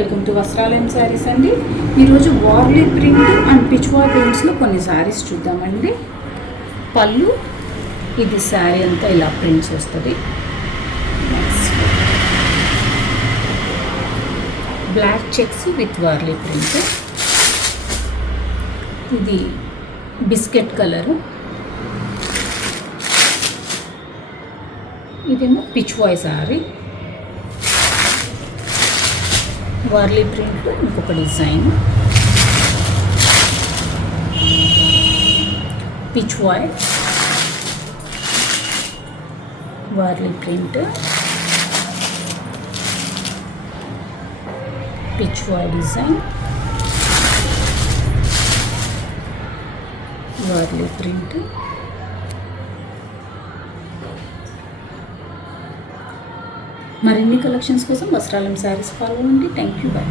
Welcome to వస్త్రాలయం శారీస్ అండి. ఈరోజు వార్లీ ప్రింట్ అండ్ పిచ్వా ప్రింట్స్లో కొన్ని శారీస్ చూద్దామండి. పళ్ళు, ఇది శారీ అంతా ఇలా ప్రింట్స్ వస్తుంది. Black checks with Warli print. ఇది బిస్కెట్ కలరు, ఇదేమో పిచ్వాయ్ శారీ. వార్లీ ప్రింట్లో ఇంకొక design, Pichwai Warli print, Pichwai design, Warli print. మరిన్ని కలెక్షన్స్ కోసం వస్త్రాలయం శారీస్ ఫాలో అవ్వండి. Thank you, bye.